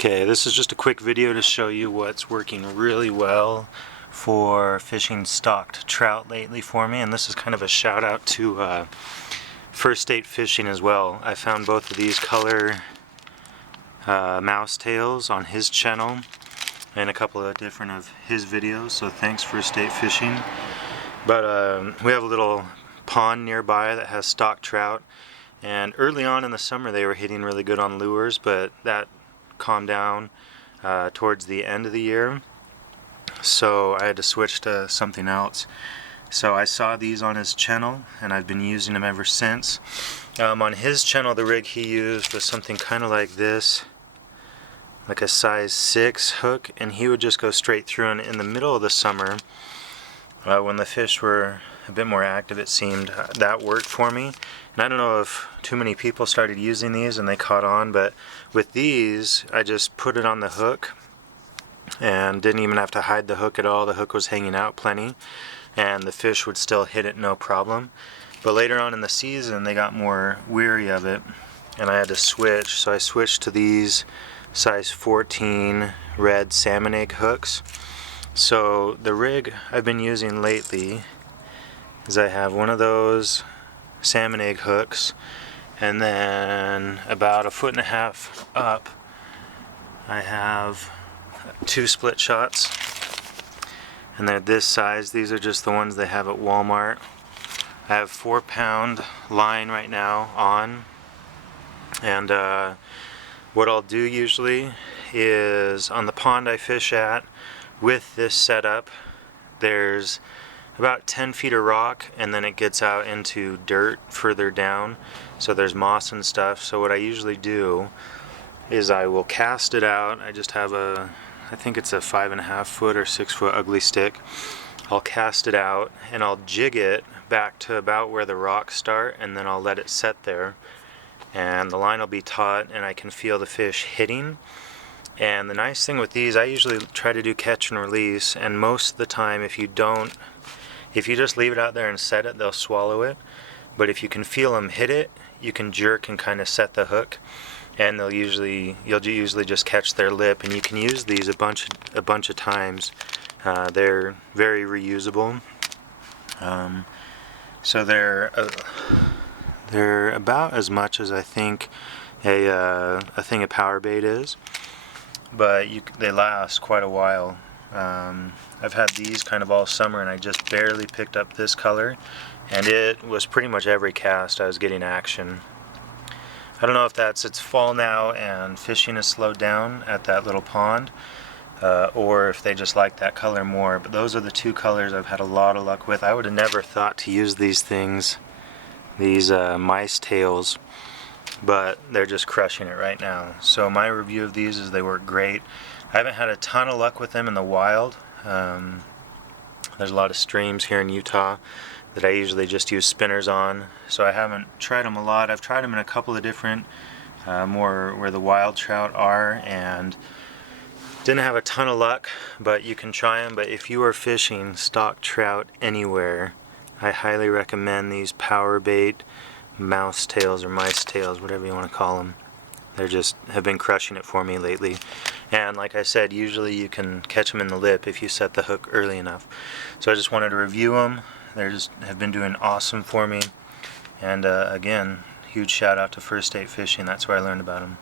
Okay, this is just a quick video to show you what's working really well for fishing stocked trout lately for me, and this is kind of a shout out to First State Fishing as well. I found both of these color mouse tails on his channel and a couple of different of his videos, so thanks First State Fishing. But we have a little pond nearby that has stocked trout, and early on in the summer they were hitting really good on lures, but that calmed down towards the end of the year, so I had to switch to something else. So I saw these on his channel and I've been using them ever since. On his channel, the rig he used was something kind of like this, like a size 6 hook, and he would just go straight through. And in the middle of the summer, when the fish were a bit more active, it seemed that worked for me. And I don't know if too many people started using these and they caught on, but with these I just put it on the hook and didn't even have to hide the hook at all. The hook was hanging out plenty and the fish would still hit it no problem. But later on in the season they got more weary of it and I had to switch, so I switched to these size 14 red salmon egg hooks. So the rig I've been using lately is I have one of those salmon egg hooks, and then about 1.5 feet up I have 2 split shots, and they're this size. These are just the ones they have at Walmart. I have 4-pound line right now on, and what I'll do usually is on the pond I fish at with this setup, there's about 10 feet of rock and then it gets out into dirt further down, so there's moss and stuff. So what I usually do is I will cast it out. I just have I think it's a 5.5 foot or 6 foot ugly stick. I'll cast it out and I'll jig it back to about where the rocks start, and then I'll let it set there and the line will be taut and I can feel the fish hitting. And the nice thing with these, I usually try to do catch and release, and most of the time if you just leave it out there and set it, they'll swallow it. But if you can feel them hit it, you can jerk and kind of set the hook, and you'll usually just catch their lip. And you can use these a bunch of times. They're very reusable. So they're about as much as I think a thing of PowerBait is, but they last quite a while. I've had these kind of all summer and I just barely picked up this color, and it was pretty much every cast I was getting action. I don't know if it's fall now and fishing has slowed down at that little pond, or if they just like that color more, but those are the 2 colors I've had a lot of luck with. I would have never thought to use these things, these mice tails, but they're just crushing it right now. So my review of these is they work great. I haven't had a ton of luck with them in the wild. There's a lot of streams here in Utah that I usually just use spinners on, so I haven't tried them a lot. I've tried them in a couple of different more where the wild trout are and didn't have a ton of luck, but you can try them. But if you are fishing stock trout anywhere, I highly recommend these PowerBait mouse tails or mice tails, whatever you want to call them. They just have been crushing it for me lately. And like I said, usually you can catch them in the lip if you set the hook early enough. So I just wanted to review them. They just have been doing awesome for me. And again, huge shout out to First State Fishing. That's where I learned about them.